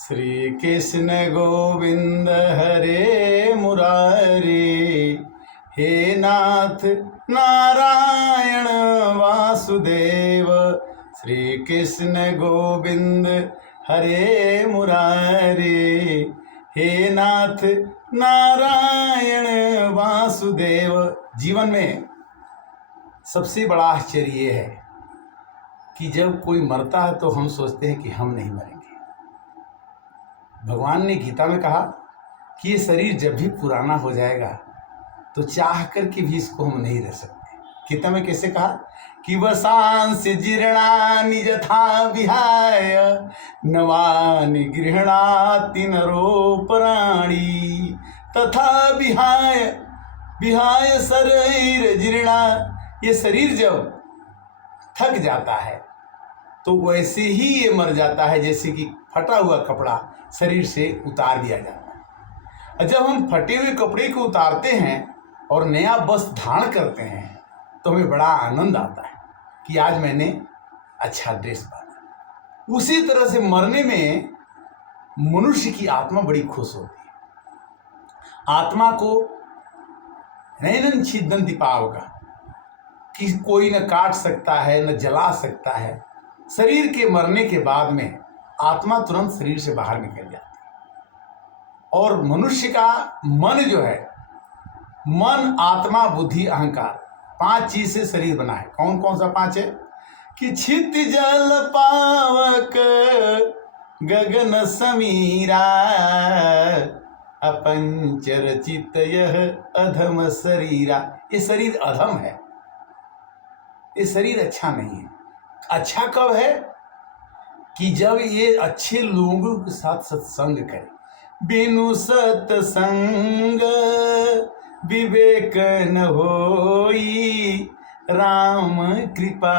श्री कृष्ण गोविंद हरे मुरारी, हे नाथ नारायण वासुदेव। श्री कृष्ण गोविंद हरे मुरारी, हे नाथ नारायण वासुदेव। जीवन में सबसे बड़ा आश्चर्य ये है कि जब कोई मरता है तो हम सोचते हैं कि हम नहीं मरेंगे। भगवान ने गीता में कहा कि ये शरीर जब भी पुराना हो जाएगा तो चाह करके भी इसको हम नहीं रह सकते। गीता में कैसे कहा कि वसांस जीर्णानि यथा विहाय नवानि गृह्णाति नरोपराणि तथा विहाय विहाय शरीर जीर्णा। ये शरीर जब थक जाता है तो वैसे ही ये मर जाता है जैसे कि फटा हुआ कपड़ा शरीर से उतार दिया जाता है। और जब हम फटे हुए कपड़े को उतारते हैं और नया वस्त्र धारण करते हैं तो हमें बड़ा आनंद आता है कि आज मैंने अच्छा ड्रेस पहना। उसी तरह से मरने में मनुष्य की आत्मा बड़ी खुश होती है। आत्मा को नैनं छिदन्ति पावका, कि कोई न काट सकता है न जला सकता है। शरीर के मरने के बाद में आत्मा तुरंत शरीर से बाहर निकल जाती है। और मनुष्य का मन जो है, मन आत्मा बुद्धि अहंकार, 5 चीज से शरीर बना है। कौन कौन सा 5 है कि छित जल पावक गगन समीरा अपंचर चित यह अधम शरीरा। ये शरीर अधम है, ये शरीर अच्छा नहीं है। अच्छा कब है कि जब ये अच्छे लोगों के साथ सत्संग करे। बिनु सत्संग विवेक न होई, राम कृपा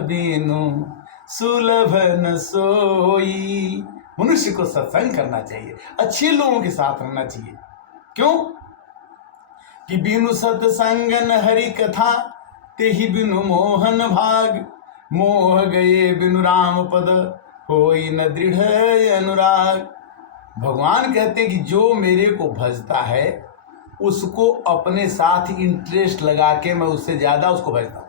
बिनु सुलभ न सोई। मनुष्य को सत्संग करना चाहिए, अच्छे लोगों के साथ रहना चाहिए। क्यों कि बिनु सत्संग न हरि कथा, तेहि बिनु मोहन भाग। मोह गए बिनु राम पद, होई न दृढ़ अनुराग। भगवान कहते हैं कि जो मेरे को भजता है उसको अपने साथ इंटरेस्ट लगा के मैं उससे ज्यादा उसको भजता हूं।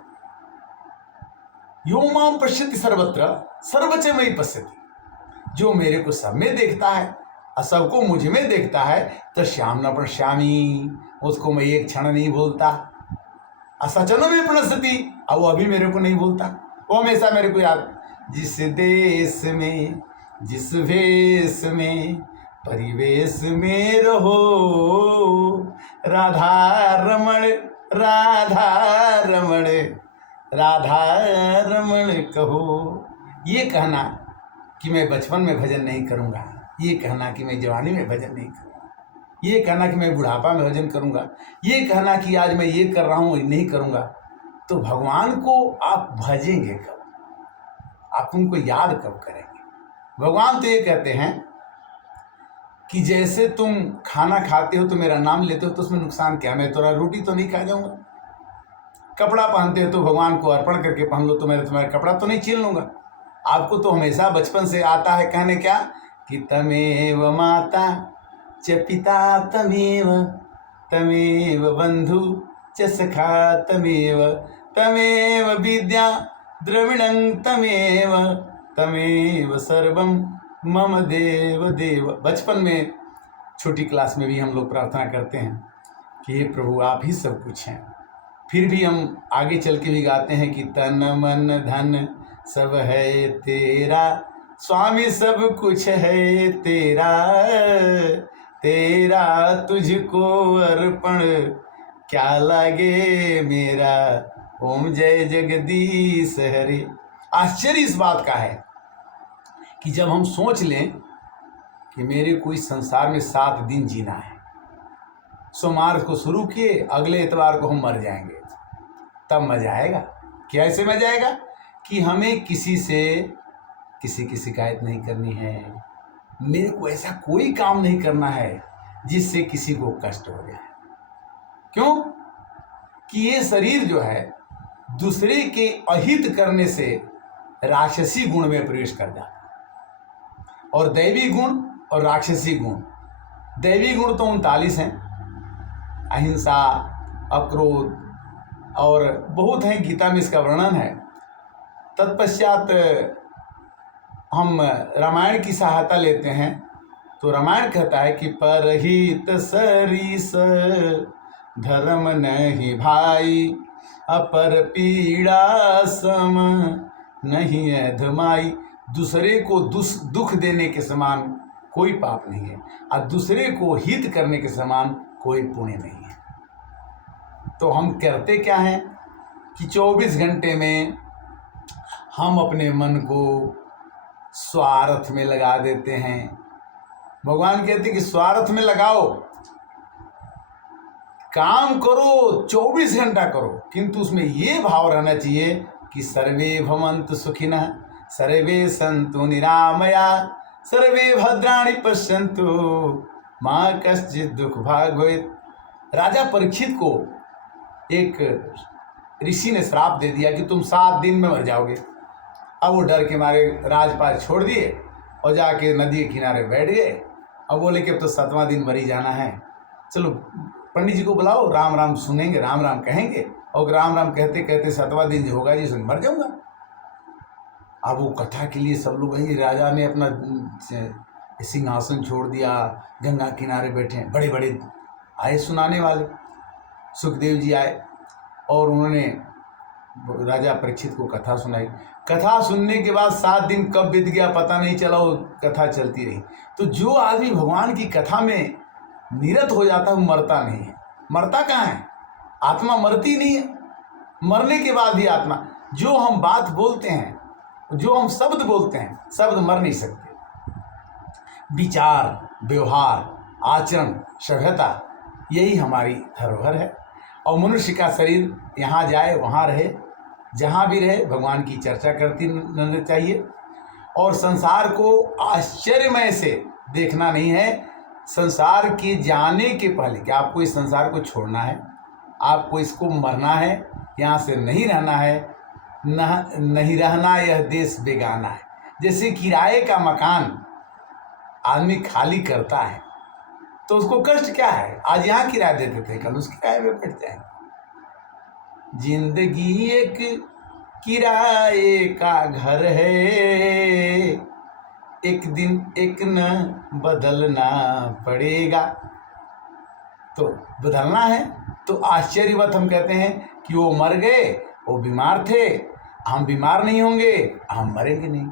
यो माम पश्यति सर्वत्र सर्वच मयि पश्यति। जो मेरे को सब में देखता है और सबको मुझ में देखता है तो श्याम न प्रणश्यामी, उसको मैं एक क्षण नहीं भूलता। असचन में प्रणश्यति, और वो अभी मेरे को नहीं भूलता, वो हमेशा मेरे को याद। जिस देश में जिस भेष में परिवेश में रहो, राधा रमण राधा रमण राधा रमण कहो। ये कहना कि मैं बचपन में भजन नहीं करूँगा, ये कहना कि मैं जवानी में भजन नहीं करूँगा, ये कहना कि मैं बुढ़ापा में भजन करूँगा, ये कहना कि आज मैं ये कर रहा हूँ नहीं करूँगा, तो भगवान को आप भजेंगे कब? आप उनको याद कब करेंगे? भगवान तो ये कहते हैं कि जैसे तुम खाना खाते हो तो मेरा नाम लेते हो तो उसमें नुकसान क्या? मैं तुम्हारा रोटी तो नहीं खा जाऊंगा। कपड़ा पहनते हो तो भगवान को अर्पण करके पहन लो तो मैं तुम्हारा कपड़ा तो नहीं छीन लूंगा। आपको तो हमेशा बचपन से आता है कहने क्या कि तमेव माता च पिता तमेव, तमेव बंधु च सखा तमेव, तमेव विद्या द्रविणं तमेव, तमेव सर्वं मम देव देव। बचपन में छोटी क्लास में भी हम लोग प्रार्थना करते हैं कि हे प्रभु आप ही सब कुछ हैं। फिर भी हम आगे चल के भी गाते हैं कि तन मन धन सब है तेरा, स्वामी सब कुछ है तेरा, तेरा तुझको अर्पण क्या लागे मेरा, ओम जय जगदीश हरे। आश्चर्य इस बात का है कि जब हम सोच लें कि मेरे को इस संसार में 7 दिन जीना है, सोमवार को शुरू किए अगले इतवार को हम मर जाएंगे, तब मजा आएगा। कैसे मजा आएगा कि हमें किसी से किसी की शिकायत नहीं करनी है, मेरे को ऐसा कोई काम नहीं करना है जिससे किसी को कष्ट हो जाए। क्यों कि ये शरीर जो है दूसरे के अहित करने से राक्षसी गुण में प्रवेश कर जाता है और दैवी गुण और राक्षसी गुण। दैवी गुण तो 39 हैं, अहिंसा, अक्रोध और बहुत हैं, गीता में इसका वर्णन है। तत्पश्चात हम रामायण की सहायता लेते हैं तो रामायण कहता है कि परहित सरिस धर्म नहीं भाई, अपर पीड़ा सम नहीं अधमाई। दूसरे को दुख देने के समान कोई पाप नहीं है और दूसरे को हित करने के समान कोई पुण्य नहीं है। तो हम करते क्या हैं कि 24 घंटे में हम अपने मन को स्वार्थ में लगा देते हैं। भगवान कहते कि स्वार्थ में लगाओ, काम करो, 24 घंटा करो, किंतु उसमें ये भाव रहना चाहिए कि सर्वे भवन्तु सुखिनः, सर्वे सन्तु निरामया, सर्वे भद्राणि पश्यन्तु मां कश्चित् दुख भाग भवेत्। राजा परीक्षित को एक ऋषि ने श्राप दे दिया कि तुम 7 दिन में मर जाओगे। अब वो डर के मारे राजपाट छोड़ दिए और जाके नदी के किनारे बैठ गए। अब बोले कि अब तो 7वां दिन मर ही जाना है, चलो पंडित जी को बुलाओ, राम राम सुनेंगे, राम राम कहेंगे। और राम राम कहते कहते 7वां दिन जो होगा जी उसमें मर जाऊंगा। अब वो कथा के लिए सब लोग हैं। राजा ने अपना सिंहासन छोड़ दिया, गंगा किनारे बैठे हैं, बड़े बड़े आए सुनाने वाले, सुखदेव जी आए और उन्होंने राजा परीक्षित को कथा सुनाई। कथा सुनने के बाद 7 दिन कब बीत गया पता नहीं चला, वो कथा चलती रही। तो जो आदमी भगवान की कथा में निरत हो जाता है वो मरता नहीं है। मरता कहाँ है? आत्मा मरती नहीं है। मरने के बाद भी आत्मा, जो हम बात बोलते हैं, जो हम शब्द बोलते हैं, शब्द मर नहीं सकते। विचार, व्यवहार, आचरण, सभ्यता, यही हमारी धरोहर है। और मनुष्य का शरीर यहाँ जाए वहाँ रहे, जहाँ भी रहे भगवान की चर्चा करती रहना चाहिए। और संसार को आश्चर्यमय से देखना नहीं है। संसार के जाने के पहले कि आपको इस संसार को छोड़ना है, आपको इसको मरना है, यहाँ से नहीं रहना है, नहीं रहना, यह देश बेगाना है। जैसे किराए का मकान आदमी खाली करता है तो उसको कष्ट क्या है? आज यहाँ किराया देते थे, कल उस किराए में बैठ जाएंगे। जिंदगी एक किराए का घर है, एक दिन एक न बदलना पड़ेगा। तो बदलना है तो आश्चर्यवत हम कहते हैं कि वो मर गए, वो बीमार थे, हम बीमार नहीं होंगे, हम मरेंगे नहीं।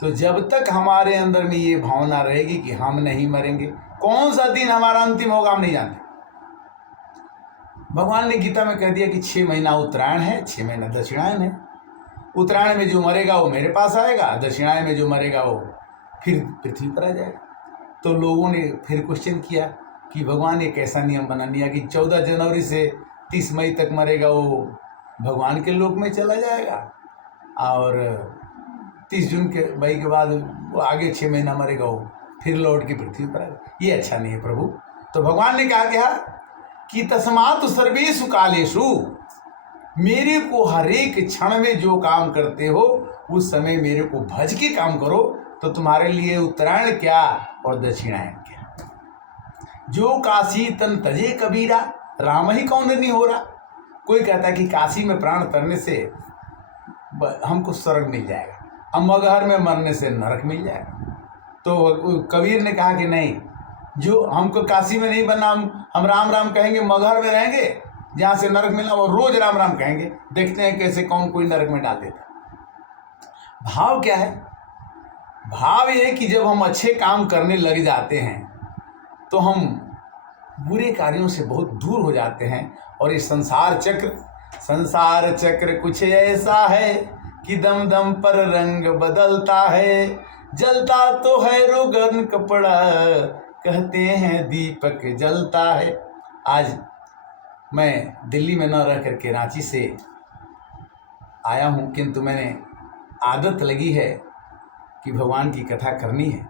तो जब तक हमारे अंदर में ये भावना रहेगी कि हम नहीं मरेंगे, कौन सा दिन हमारा अंतिम होगा हम नहीं जानते। भगवान ने गीता में कह दिया कि 6 महीना उत्तरायण है, 6 महीना दक्षिणायन है। उत्तरायण में जो मरेगा वो मेरे पास आएगा, दक्षिणायन में जो मरेगा वो फिर पृथ्वी पर आ जाएगा। तो लोगों ने फिर क्वेश्चन किया कि भगवान ये कैसा नियम बना दिया कि 14 जनवरी से 30 मई तक मरेगा वो भगवान के लोक में चला जाएगा, और 30 जून के मई के बाद वो आगे 6 महीना मरेगा वो फिर लौट के पृथ्वी पर आएगा। ये अच्छा नहीं है प्रभु। तो भगवान ने कहा कि तस्मात् सर्वेषु कालेषु, मेरे को हर एक क्षण में जो काम करते हो उस समय मेरे को भज के काम करो, तो तुम्हारे लिए उत्तरायण क्या और दक्षिणायन क्या। जो काशी तन तजे कबीरा, राम ही कौन नहीं हो रहा। कोई कहता है कि काशी में प्राण तरने से हमको स्वर्ग मिल जाएगा, अब मगहर में मरने से नरक मिल जाएगा। तो कबीर ने कहा कि नहीं, जो हमको काशी में नहीं बनना, हम राम राम कहेंगे, मगहर में रहेंगे, जहाँ से नरक मिलना वो रोज राम राम कहेंगे। देखते हैं कैसे कौन कोई नरक में डाल देता। भाव क्या है? भाव ये है कि जब हम अच्छे काम करने लग जाते हैं तो हम बुरे कार्यों से बहुत दूर हो जाते हैं। और ये संसार चक्र कुछ ऐसा है कि दम दम पर रंग बदलता है, जलता तो है रोगन कपड़ा, कहते हैं दीपक जलता है। आज मैं दिल्ली में न रह करके रांची से आया हूँ, किंतु मैंने आदत लगी है कि भगवान की कथा करनी है,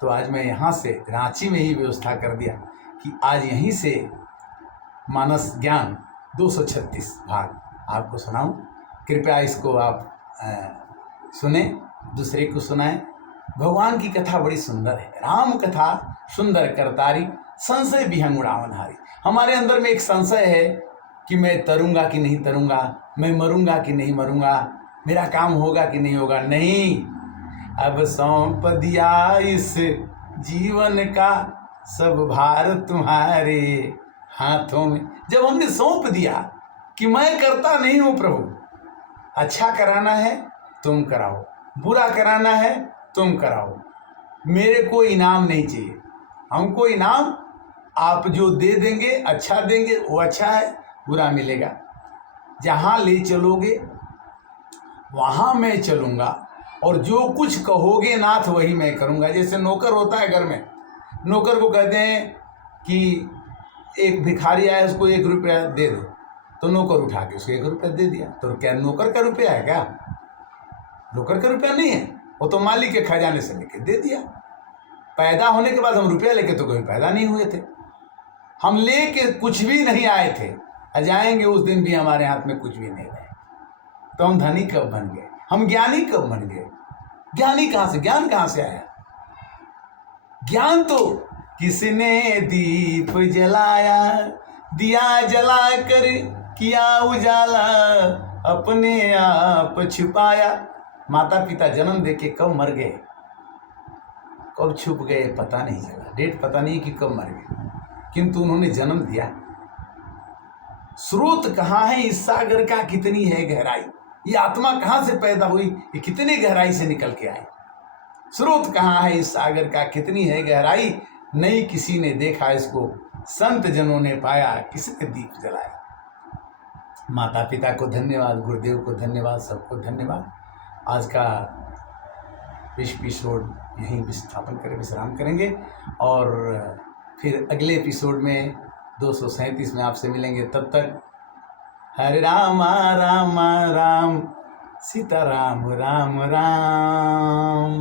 तो आज मैं यहाँ से रांची में ही व्यवस्था कर दिया कि आज यहीं से मानस ज्ञान 236 भाग आपको सुनाऊं। कृपया इसको आप सुने, दूसरे को सुनाएं। भगवान की कथा बड़ी सुंदर है। राम कथा सुंदर करतारी, संशय विहंग उड़ावनहारी। हमारे अंदर में एक संशय है कि मैं तरूंगा कि नहीं तरूंगा, मैं मरूंगा कि नहीं मरूंगा, मेरा काम होगा कि नहीं होगा। नहीं, अब सौंप दिया इस जीवन का सब भार तुम्हारे हाथों में। जब हमने सौंप दिया कि मैं करता नहीं हूं प्रभु, अच्छा कराना है तुम कराओ, बुरा कराना है तुम कराओ, मेरे को इनाम नहीं चाहिए। हमको इनाम आप जो दे देंगे, अच्छा देंगे वो अच्छा है, बुरा मिलेगा। जहाँ ले चलोगे वहाँ मैं चलूँगा, और जो कुछ कहोगे नाथ वही मैं करूँगा। जैसे नौकर होता है घर में, नौकर को कहते हैं कि एक भिखारी आया उसको 1 रुपया दे दो, तो नौकर उठा के उसको 1 रुपया दे दिया। तो क्या नौकर का रुपया है क्या? नौकर का रुपया नहीं है, वो तो मालिक के खजाने से लेके दे दिया। पैदा होने के बाद हम रुपया लेके तो कभी पैदा नहीं हुए थे, हम लेके कुछ भी नहीं आए थे, जाएंगे उस दिन भी हमारे हाथ में कुछ भी नहीं रहे। तो हम धनी कब बन गए? हम ज्ञानी कब बन गए? ज्ञानी कहाँ से, ज्ञान कहाँ से आया? ज्ञान तो किसने दीप जलाया, दिया जला कर किया उजाला, अपने आप छुपाया। माता पिता जन्म देके कब मर गए, कब छुप गए पता नहीं चला, डेट पता नहीं कि कब मर गए, किंतु उन्होंने जन्म दिया। स्रोत कहाँ है इस सागर का, कितनी है गहराई, ये आत्मा कहाँ से पैदा हुई, ये कितनी गहराई से निकल के आई। स्रोत कहाँ है इस सागर का, कितनी है गहराई, नहीं किसी ने देखा इसको, संत जनों ने पाया, किसने दीप जलाया। माता पिता को धन्यवाद, गुरुदेव को धन्यवाद, सबको धन्यवाद। आज का एपिसोड यहीं विस्थापन करें, विश्राम करेंगे, और फिर अगले एपिसोड में 237 में आपसे मिलेंगे। तब तक हरे राम राम राम, सीता राम राम राम।